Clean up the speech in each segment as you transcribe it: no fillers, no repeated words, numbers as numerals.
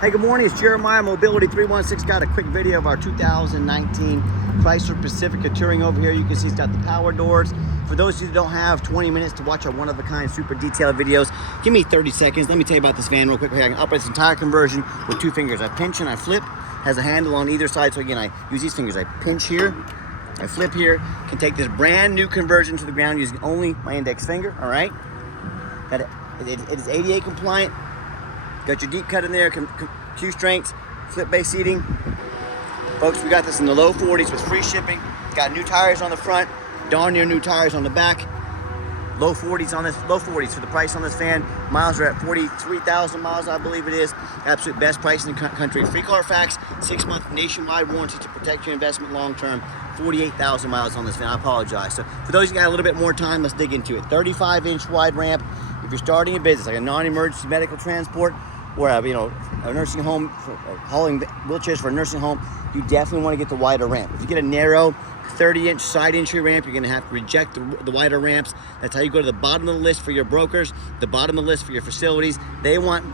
Hey, good morning. It's Jeremiah, Mobility 316. Got a quick video of our 2019 Chrysler Pacifica touring over here. You can see it's got the power doors. For those of you that don't have 20 minutes to watch our one-of-a-kind, super detailed videos, give me 30 seconds. Let me tell you about this van real quick. I can operate this entire conversion with two fingers. I pinch and I flip. Has a handle on either side. So again, I use these fingers. I pinch here, I flip here. Can take this brand new conversion to the ground using only my index finger. All right. It is ADA compliant. Got your deep cut in there, Q strengths, flip base seating. Folks, we got this in the low 40s with free shipping. Got new tires on the front, darn near new tires on the back. Low 40s on this, low 40s for the price on this van. Miles are at 43,000 miles, I believe it is. Absolute best price in the country. Free Carfax, 6-month nationwide warranty to protect your investment long term. 48,000 miles on this van, I apologize. So for those of you who got a little bit more time, let's dig into it. 35-inch wide ramp. If you're starting a business, like a non-emergency medical transport, or a nursing home, hauling wheelchairs for a nursing home, you definitely want to get the wider ramp. If you get a narrow 30-inch side entry ramp, you're going to have to reject the wider ramps. That's how you go to the bottom of the list for your brokers, the bottom of the list for your facilities. They want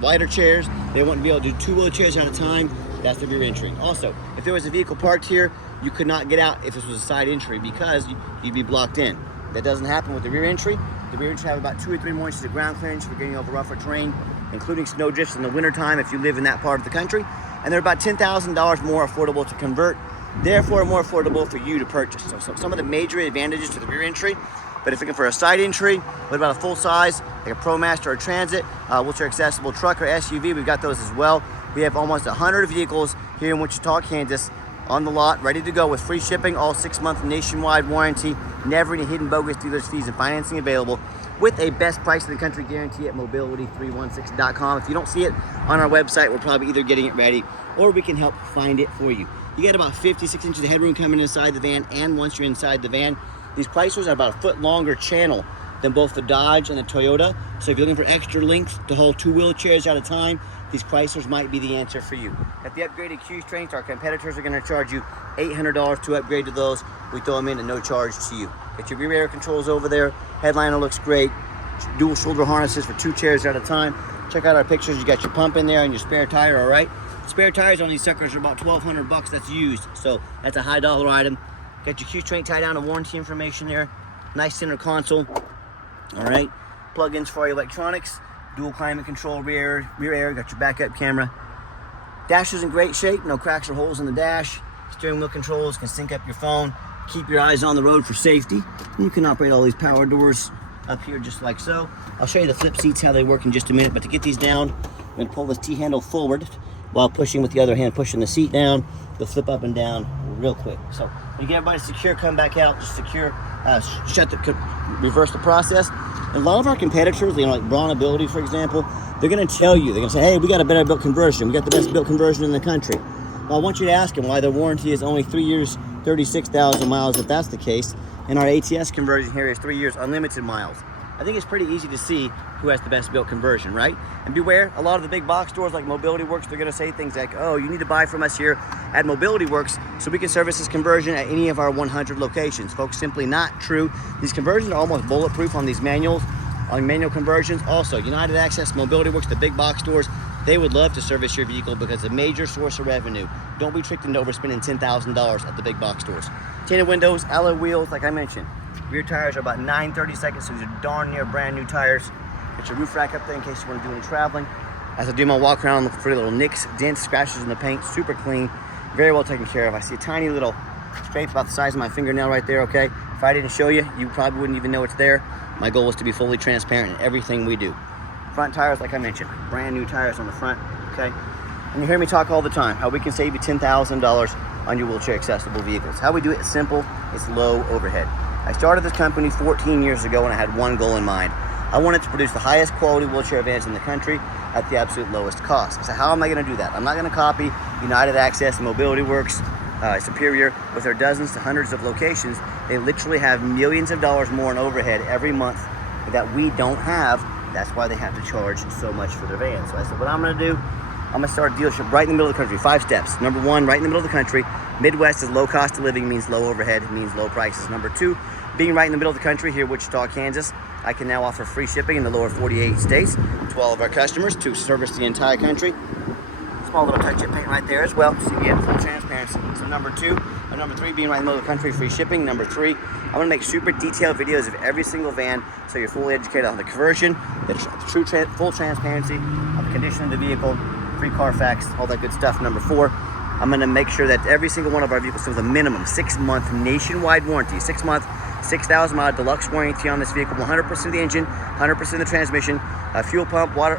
wider chairs. They want to be able to do 2 wheelchairs at a time. That's the rear entry. Also, if there was a vehicle parked here, you could not get out if this was a side entry because you'd be blocked in. That doesn't happen with the rear entry. The rear entry have about 2 or 3 more inches of ground clearance for getting over rougher terrain, including snow drifts in the wintertime if you live in that part of the country. And they're about $10,000 more affordable to convert, therefore more affordable for you to purchase. So some of the major advantages to the rear entry. But if you're looking for a side entry, what about a full size, like a ProMaster or a Transit, wheelchair accessible truck or SUV, we've got those as well. We have almost 100 vehicles here in Wichita, Kansas, on the lot, ready to go with free shipping, all 6-month nationwide warranty, never any hidden bogus dealers fees and financing available, with a best price in the country guarantee at mobility316.com. If you don't see it on our website, we're probably either getting it ready or we can help find it for you. You get about 56 inches of headroom coming inside the van, and once you're inside the van, these Chryslers are about a foot longer channel than both the Dodge and the Toyota. So if you're looking for extra length to hold 2 wheelchairs at a time, these Chryslers might be the answer for you. At the upgraded Q strength, our competitors are going to charge you $800 to upgrade to those. We throw them in at no charge to you. Get your rear air controls over there. Headliner looks great. Dual shoulder harnesses for 2 chairs at a time. Check out our pictures. You got your pump in there and your spare tire, all right? Spare tires on these suckers are about $1,200. That's used, so that's a high dollar item. Got your Q strength tied down and warranty information there. Nice center console. All right, plug-ins for your electronics, dual climate control, rear air, got your backup camera. Dash is in great shape, no cracks or holes in the dash. Steering wheel controls can sync up your phone, keep your eyes on the road for safety. And you can operate all these power doors up here just like so. I'll show you the flip seats, how they work in just a minute, but to get these down, I'm gonna pull this T-handle forward while pushing with the other hand, pushing the seat down. They'll flip up and down real quick. So when you get everybody secure, come back out, just secure, reverse the process. And a lot of our competitors, like Braun Ability, for example, they're gonna tell you, they're gonna say, hey, we got a better built conversion. We got the best built conversion in the country. Well, I want you to ask them why their warranty is only 3 years, 36,000 miles, if that's the case. And our ATS conversion here is 3 years, unlimited miles. I think it's pretty easy to see who has the best built conversion, right? And beware, a lot of the big box stores like Mobility Works, they're gonna say things like, oh, you need to buy from us here at Mobility Works so we can service this conversion at any of our 100 locations. Folks, simply not true. These conversions are almost bulletproof on these manuals, on manual conversions. Also, United Access, Mobility Works, the big box stores, they would love to service your vehicle because it's a major source of revenue. Don't be tricked into overspending $10,000 at the big box stores. Tinted windows, alloy wheels, like I mentioned. Rear tires are about 9/32, so these are darn near brand new tires. Get your roof rack up there in case you want to do any traveling. As I do my walk around, look for little nicks, dents, scratches in the paint. Super clean, very well taken care of. I see a tiny little scrape about the size of my fingernail right there, okay? If I didn't show you, you probably wouldn't even know it's there. My goal is to be fully transparent in everything we do. Front tires, like I mentioned, brand new tires on the front, okay? And you hear me talk all the time, how we can save you $10,000 on your wheelchair accessible vehicles. How we do it is simple, it's low overhead. I started this company 14 years ago and I had one goal in mind. I wanted to produce the highest quality wheelchair vans in the country at the absolute lowest cost. I said, how am I gonna do that? I'm not gonna copy United Access, Mobility Works, Superior, with their dozens to hundreds of locations. They literally have millions of dollars more in overhead every month that we don't have. That's why they have to charge so much for their vans. So I said, what I'm gonna do, I'm gonna start a dealership right in the middle of the country. 5 steps. Number 1, right in the middle of the country. Midwest is low cost of living, means low overhead, means low prices. Number 2, being right in the middle of the country here, Wichita, Kansas, I can now offer free shipping in the lower 48 states to all of our customers to service the entire country. Small little touch of paint right there as well. So again, full transparency. So number 2, or number 3, being right in the middle of the country, free shipping. Number 3, I'm gonna make super detailed videos of every single van so you're fully educated on the conversion, the full transparency of the condition of the vehicle, free Carfax, all that good stuff. Number 4, I'm gonna make sure that every single one of our vehicles has a minimum 6-month nationwide warranty, 6-month, 6,000 mile deluxe warranty on this vehicle, 100% of the engine, 100% of the transmission, fuel pump, water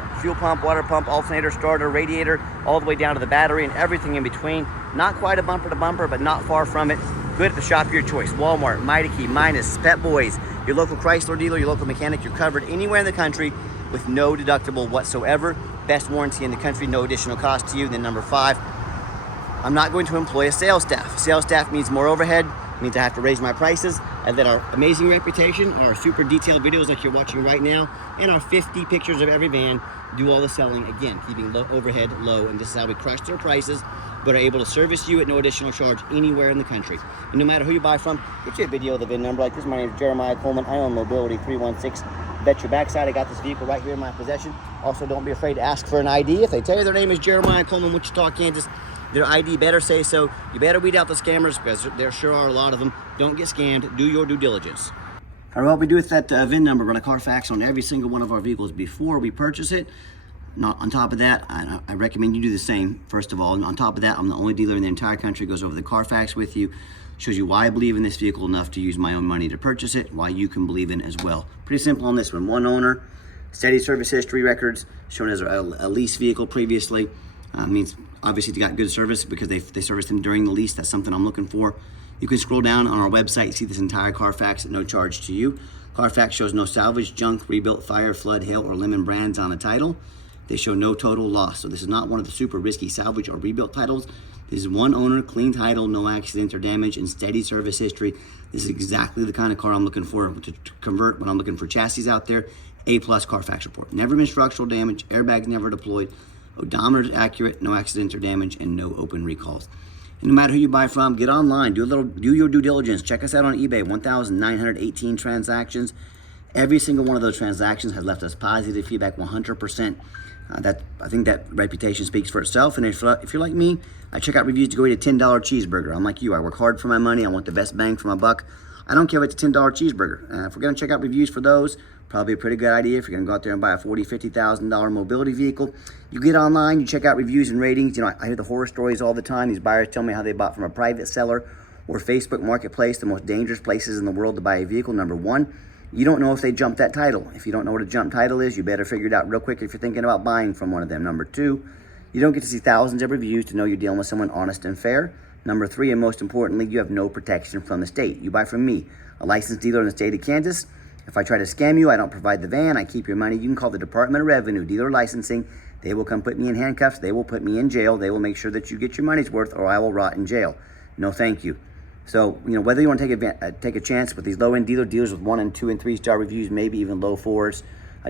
pump, alternator, starter, radiator, all the way down to the battery and everything in between. Not quite a bumper to bumper, but not far from it. Good at the shop of your choice. Walmart, Mighty, Minus, Pet Boys, your local Chrysler dealer, your local mechanic. You're covered anywhere in the country with no deductible whatsoever. Best warranty in the country, no additional cost to you. Then number 5, I'm not going to employ a sales staff. Sales staff means more overhead, means I have to raise my prices, and then our amazing reputation, our super detailed videos like you're watching right now, and our 50 pictures of every van do all the selling, again, keeping low overhead low, and this is how we crush their prices, but are able to service you at no additional charge anywhere in the country. And no matter who you buy from, get you a video of the VIN number like this. My name is Jeremiah Coleman. I own Mobility 316. Bet your backside I got this vehicle right here in my possession. Also, don't be afraid to ask for an ID. If they tell you their name is Jeremiah Coleman, Wichita, Kansas, their ID better say so. You better weed out the scammers, because there sure are a lot of them. Don't get scammed. Do your due diligence. All right, what we do with that VIN number, run a Carfax on every single one of our vehicles before we purchase it. Not on top of that, I recommend you do the same, first of all. And on top of that, I'm the only dealer in the entire country goes over the Carfax with you. Shows you why I believe in this vehicle enough to use my own money to purchase it, why you can believe in it as well. Pretty simple on this one. One owner, steady service history records, shown as a lease vehicle previously. Means obviously they got good service because they serviced them during the lease. That's something I'm looking for. You can scroll down on our website, see this entire Carfax at no charge to you. Carfax shows no salvage, junk, rebuilt, fire, flood, hail, or lemon brands on the title. They show no total loss. So this is not one of the super risky salvage or rebuilt titles. This is one owner, clean title, no accidents or damage, and steady service history. This is exactly the kind of car I'm looking for to convert when I'm looking for chassis out there. A+ Carfax report. Never been structural damage, airbags never deployed, odometer accurate, no accidents or damage, and no open recalls. And no matter who you buy from, get online, do your due diligence. Check us out on eBay. 1,918 transactions. Every single one of those transactions has left us positive feedback, 100%. I think that reputation speaks for itself. And if you're like me, I check out reviews to go eat a $10 cheeseburger. I'm like you. I work hard for my money. I want the best bang for my buck. I don't care if it's a $10 cheeseburger. If we're going to check out reviews for those, probably a pretty good idea. If you're going to go out there and buy a $40,000, $50,000 mobility vehicle, you get online, you check out reviews and ratings. You know, I hear the horror stories all the time. These buyers tell me how they bought from a private seller or Facebook Marketplace, the most dangerous places in the world to buy a vehicle. Number 1, you don't know if they jumped that title. If you don't know what a jump title is, you better figure it out real quick if you're thinking about buying from one of them. Number 2, you don't get to see thousands of reviews to know you're dealing with someone honest and fair. Number 3, and most importantly, you have no protection from the state. You buy from me, a licensed dealer in the state of Kansas. If I try to scam you, I don't provide the van, I keep your money. You can call the Department of Revenue, dealer licensing. They will come put me in handcuffs. They will put me in jail. They will make sure that you get your money's worth, or I will rot in jail. No, thank you. So, you know, whether you want to take a chance with these low-end dealers with 1 and 2 and 3-star reviews, maybe even low 4s,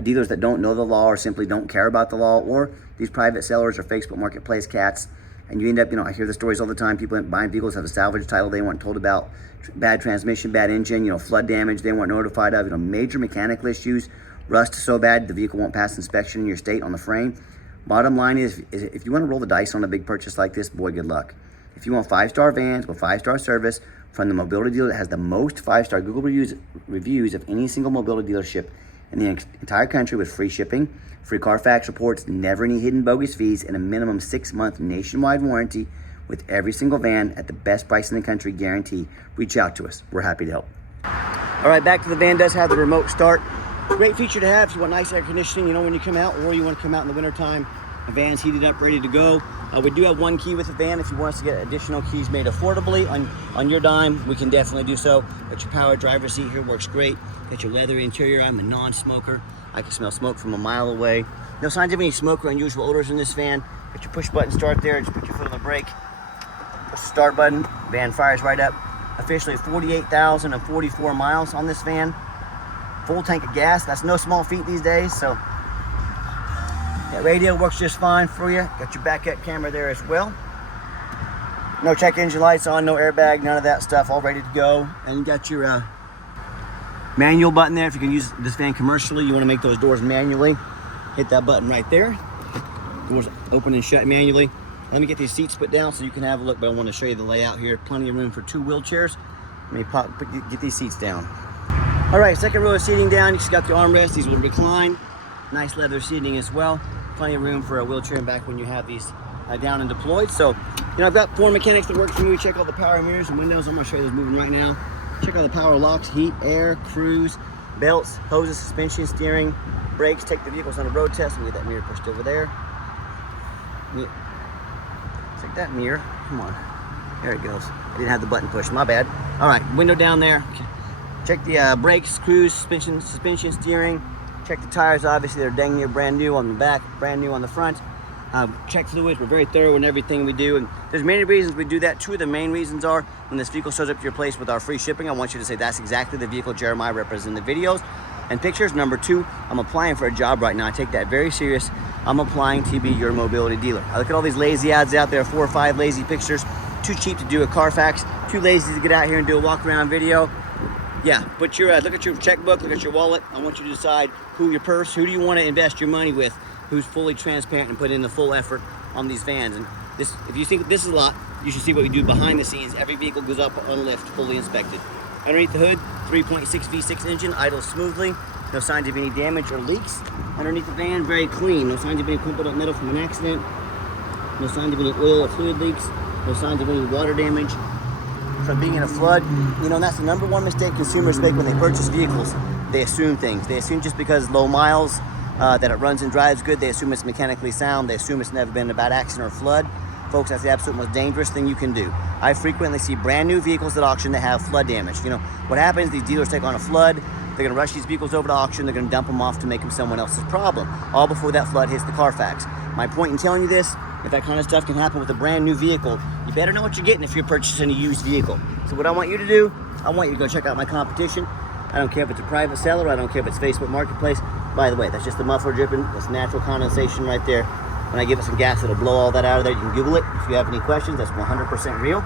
dealers that don't know the law or simply don't care about the law, or these private sellers or Facebook Marketplace cats, and you end up, you know, I hear the stories all the time. People buying vehicles have a salvage title they weren't told about, bad transmission, bad engine, you know, flood damage they weren't notified of, you know, major mechanical issues, rust so bad the vehicle won't pass inspection in your state on the frame. Bottom line is if you want to roll the dice on a big purchase like this, boy, good luck. If you want 5-star vans with 5-star service from the mobility dealer that has the most 5-star Google reviews of any single mobility dealership in the entire country, with free shipping, free Carfax reports, never any hidden bogus fees, and a minimum 6-month nationwide warranty with every single van at the best price in the country, guarantee, reach out to us. We're happy to help. All right, back to the van. Does have the remote start. Great feature to have if you want nice air conditioning, you know, when you come out, or you want to come out in the wintertime. The van's heated up, ready to go. We do have 1 key with the van. If you want us to get additional keys made affordably on your dime, we can definitely do so. But your power driver's seat here works great. Got your leather interior. I'm a non-smoker. I can smell smoke from a mile away. No signs of any smoke or unusual odors in this van. Got your push button start there. Just put your foot on the brake. Push the start button. Van fires right up. Officially 48,044 miles on this van. Full tank of gas. That's no small feat these days. So that radio works just fine for you. Got your backup camera there as well. No check engine lights on, no airbag, none of that stuff, all ready to go. And you got your manual button there. If you can use this van commercially, you want to make those doors manually, hit that button right there. Doors open and shut manually. Let me get these seats put down so you can have a look, but I want to show you the layout here. Plenty of room for 2 wheelchairs. Let me get these seats down. All right, second row of seating down. You just got the armrest. These will recline. Nice leather seating as well. Plenty of room for a wheelchair in back when you have these down and deployed. So, you know, I've got 4 mechanics that work for me. Check all the power mirrors and windows. I'm gonna show you those moving right now. Check out the power locks, heat, air, cruise, belts, hoses, suspension, steering, brakes. Take the vehicles on a road test. Let me get that mirror pushed over there. Take that mirror. Come on. There it goes. I didn't have the button pushed. My bad. All right, window down there. Check the brakes, cruise, suspension, steering. Check the tires. Obviously, they're dang near brand new on the back, brand new on the front. Check fluids. We're very thorough in everything we do, and there's many reasons we do that. 2 of the main reasons are when this vehicle shows up to your place with our free shipping, I want you to say that's exactly the vehicle Jeremiah represents in the videos and pictures. Number 2, I'm applying for a job right now. I take that very serious. I'm applying to be your mobility dealer. I look at all these lazy ads out there, 4 or 5 lazy pictures, too cheap to do a Carfax, too lazy to get out here and do a walk around video. Yeah, put your look at your checkbook, look at your wallet. I want you to decide who your purse, who do you want to invest your money with, who's fully transparent and put in the full effort on these vans. And this, if you think this is a lot, you should see what we do behind the scenes. Every vehicle goes up on lift, fully inspected. Underneath the hood, 3.6 V6 engine, idles smoothly. No signs of any damage or leaks. Underneath the van, very clean. No signs of any crumpled up metal from an accident. No signs of any oil or fluid leaks. No signs of any water damage from being in a flood. You know, and that's the number 1 mistake consumers make when they purchase vehicles. They assume things. They assume just because low miles, that it runs and drives good, they assume it's mechanically sound. They assume it's never been a bad accident or flood. Folks, that's the absolute most dangerous thing you can do. I frequently see brand new vehicles at auction that have flood damage. You know, what happens, these dealers take on a flood, they're gonna rush these vehicles over to auction, they're gonna dump them off to make them someone else's problem, all before that flood hits the Carfax. My point in telling you this, if that kind of stuff can happen with a brand new vehicle, you better know what you're getting if you're purchasing a used vehicle. So what I want you to do, I want you to go check out my competition. I don't care if it's a private seller, I don't care if it's Facebook Marketplace. By the way, that's just the muffler dripping, that's natural condensation right there. When I give it some gas, it'll blow all that out of there. You can Google it if you have any questions, that's 100% real.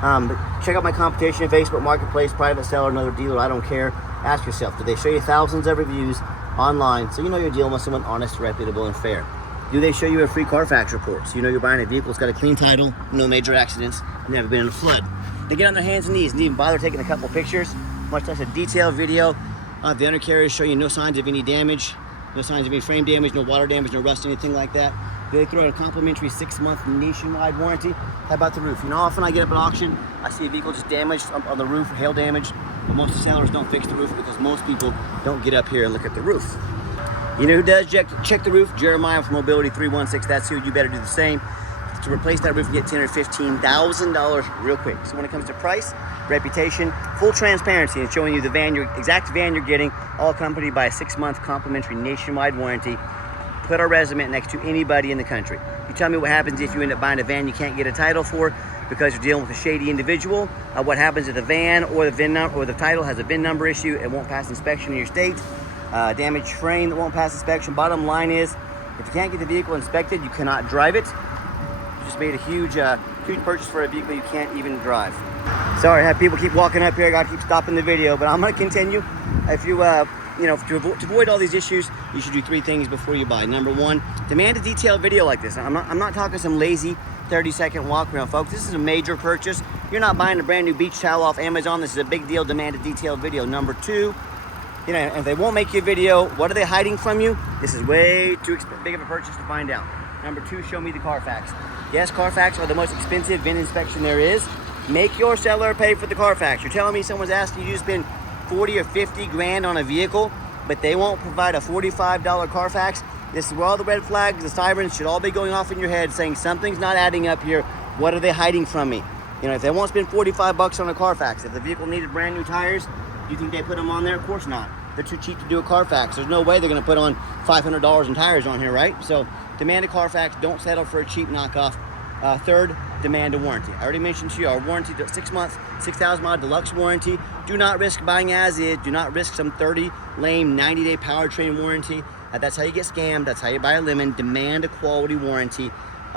But check out my competition, Facebook Marketplace, private seller, another dealer, I don't care. Ask yourself, do they show you thousands of reviews online so you know you're dealing with someone honest, reputable, and fair? Do they show you a free Carfax report so you know you're buying a vehicle that's got a clean title, no major accidents, never been in a flood? They get on their hands and knees and even bother taking a couple pictures, much less a detailed video. The undercarriers show you no signs of any damage, no signs of any frame damage, no water damage, no rust, anything like that. They throw out a complimentary 6-month nationwide warranty. How about the roof? You know, often I get up at auction, I see a vehicle just damaged on the roof, hail damage. But most sellers don't fix the roof because most people don't get up here and look at the roof. You know who does check the roof? Jeremiah from Mobility 316. That's who. You better do the same. To replace that roof, you get $10,000 or $15,000 real quick. So when it comes to price, reputation, full transparency, and showing you the van, your exact van you're getting, all accompanied by a 6-month complimentary nationwide warranty. Put our resume next to anybody in the country. You tell me what happens if you end up buying a van you can't get a title for because you're dealing with a shady individual. What happens if the van or the VIN number or the title has a VIN number issue, it won't pass inspection in your state. Damaged frame that won't pass inspection. Bottom line is, if you can't get the vehicle inspected, you cannot drive it. You just made a huge purchase for a vehicle you can't even drive. Sorry, I have people keep walking up here. I gotta keep stopping the video, but I'm gonna continue. If you, to avoid all these issues, you should do 3 things before you buy. Number 1, demand a detailed video like this. I'm not talking some lazy 30-second walk around, folks. This is a major purchase. You're not buying a brand new beach towel off Amazon. This is a big deal. Demand a detailed video. Number 2, you know, if they won't make you a video, what are they hiding from you? This is way too big of a purchase to find out. Number 2, show me the Carfax. Yes, Carfax are the most expensive VIN inspection there is. Make your seller pay for the Carfax. You're telling me someone's asking you to spend 40 or 50 grand on a vehicle, but they won't provide a $45 Carfax? This is where all the red flags, the sirens should all be going off in your head saying something's not adding up here. What are they hiding from me? You know, if they won't spend 45 bucks on a Carfax, if the vehicle needed brand new tires, do you think they put them on there? Of course not. They're too cheap to do a Carfax. There's no way they're gonna put on $500 in tires on here, right? So demand a Carfax, don't settle for a cheap knockoff. 3rd, demand a warranty. I already mentioned to you our warranty, 6-month, 6,000 mile deluxe warranty. Do not risk buying as is. Do not risk some 30 lame 90-day powertrain warranty. That's how you get scammed. That's how you buy a lemon. Demand a quality warranty.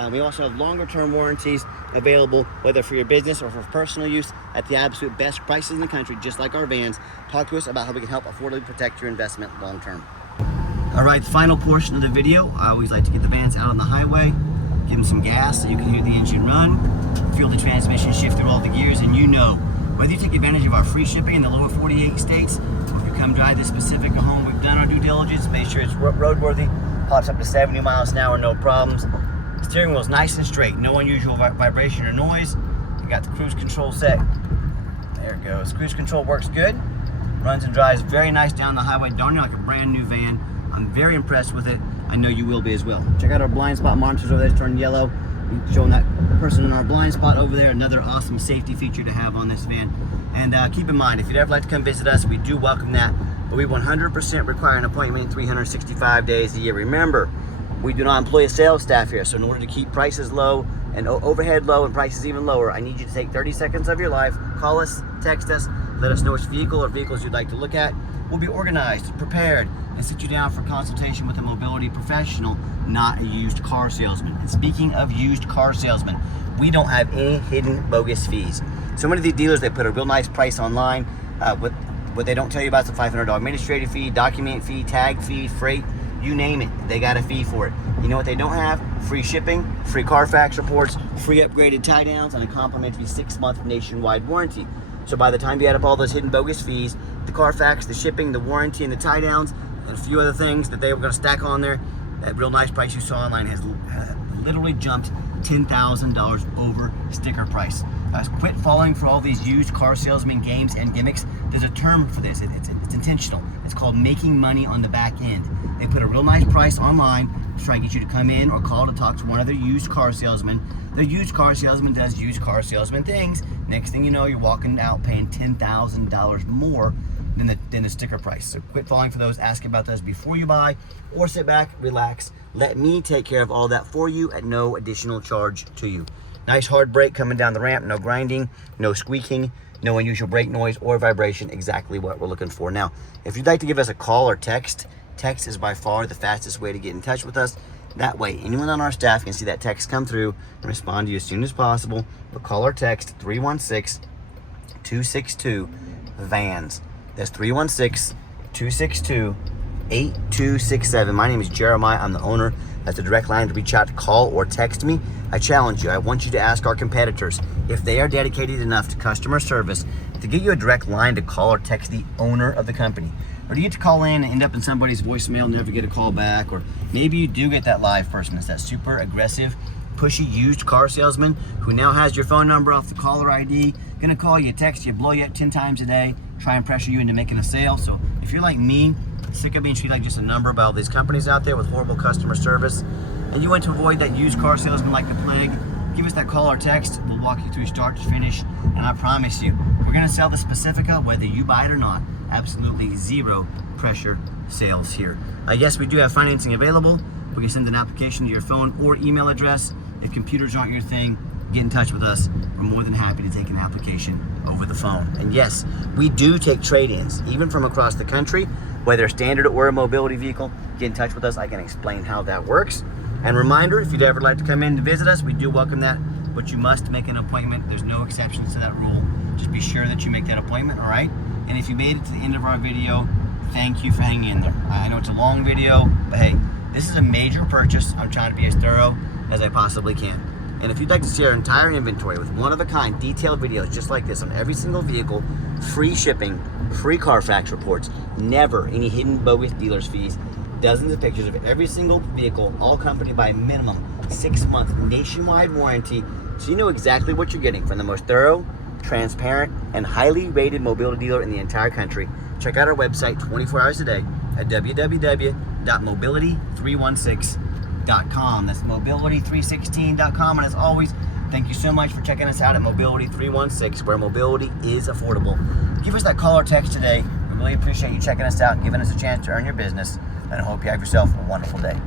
We also have longer term warranties available, whether for your business or for personal use, at the absolute best prices in the country, just like our vans. Talk to us about how we can help affordably protect your investment long term. All right, the final portion of the video, I always like to get the vans out on the highway, Give them some gas so you can hear the engine run. Feel the transmission shift through all the gears, and you know, whether you take advantage of our free shipping in the lower 48 states, or if you come drive this Pacifica home, we've done our due diligence, made sure it's roadworthy, pops up to 70 miles an hour, no problems. Steering wheel's nice and straight, no unusual vibration or noise. We got the cruise control set. There it goes. Cruise control works good. Runs and drives very nice down the highway, darn near like a brand new van. I'm very impressed with it. I know you will be as well. Check out our blind spot monitors over there, it's turned yellow. Showing that person in our blind spot over there, another awesome safety feature to have on this van. And keep in mind, if you'd ever like to come visit us, we do welcome that, but we 100% require an appointment 365 days a year. Remember, we do not employ a sales staff here, so in order to keep prices low and overhead low and prices even lower, I need you to take 30 seconds of your life, call us, text us, let us know which vehicle or vehicles you'd like to look at. We'll be organized, prepared, and sit you down for consultation with a mobility professional, not a used car salesman. And speaking of used car salesmen, we don't have any hidden bogus fees. So many of these dealers, they put a real nice price online. What they don't tell you about is the $500 administrative fee, document fee, tag fee, freight, you name it, they got a fee for it. You know what they don't have? Free shipping, free Carfax reports, free upgraded tie downs, and a complimentary 6-month nationwide warranty. So by the time you add up all those hidden bogus fees, the Carfax, the shipping, the warranty, and the tie downs, and a few other things that they were going to stack on there, that real nice price you saw online has literally jumped $10,000 over sticker price. Quit falling for all these used car salesman games and gimmicks. There's a term for this. It's intentional. It's called making money on the back end. They put a real nice price online to try and get you to come in or call to talk to one of their used car salesmen. Their used car salesman does used car salesman things. Next thing you know, you're walking out paying $10,000 more than the sticker price. So quit falling for those. Ask about those before you buy, or sit back, relax. Let me take care of all that for you at no additional charge to you. Nice hard brake coming down the ramp, no grinding, no squeaking, no unusual brake noise or vibration, exactly what we're looking for. Now, if you'd like to give us a call or text is by far the fastest way to get in touch with us. That way, anyone on our staff can see that text come through and respond to you as soon as possible. But call or text 316-262-VANS. That's 316-262-8267. My name is Jeremiah. I'm the owner. That's a direct line to reach out to call or text me. I challenge you. I want you to ask our competitors if they are dedicated enough to customer service to give you a direct line to call or text the owner of the company. Or do you get to call in and end up in somebody's voicemail and never get a call back? Or maybe you do get that live person. It's that super aggressive, pushy used car salesman who now has your phone number off the caller ID, gonna call you, text you, blow you up 10 times a day, try and pressure you into making a sale. So if you're like me, sick of being treated like just a number by all these companies out there with horrible customer service, and you want to avoid that used car salesman like the plague, give us that call or text. We'll walk you through start to finish, and I promise you, we're gonna sell this Pacifica whether you buy it or not. Absolutely zero pressure sales here. Yes, we do have financing available. We can send an application to your phone or email address. If computers aren't your thing, get in touch with us. We're more than happy to take an application over the phone. And yes, we do take trade-ins, even from across the country, whether standard or a mobility vehicle. Get in touch with us. I can explain how that works. And reminder, if you'd ever like to come in to visit us, we do welcome that, but you must make an appointment. There's no exceptions to that rule. Just be sure that you make that appointment, all right? And if you made it to the end of our video, thank you for hanging in there. I know it's a long video, but hey, this is a major purchase. I'm trying to be as thorough as I possibly can. And if you'd like to see our entire inventory with one-of-a-kind detailed videos just like this on every single vehicle, free shipping, free Carfax reports, never any hidden bogus dealer's fees, dozens of pictures of every single vehicle, all accompanied by a minimum 6-month nationwide warranty, so you know exactly what you're getting from the most thorough, transparent, and highly rated mobility dealer in the entire country. Check out our website 24 hours a day at www.mobility316.com. That's mobility316.com. And as always, thank you so much for checking us out at Mobility 316, where mobility is affordable. Give us that call or text today. We really appreciate you checking us out and giving us a chance to earn your business. And I hope you have yourself a wonderful day.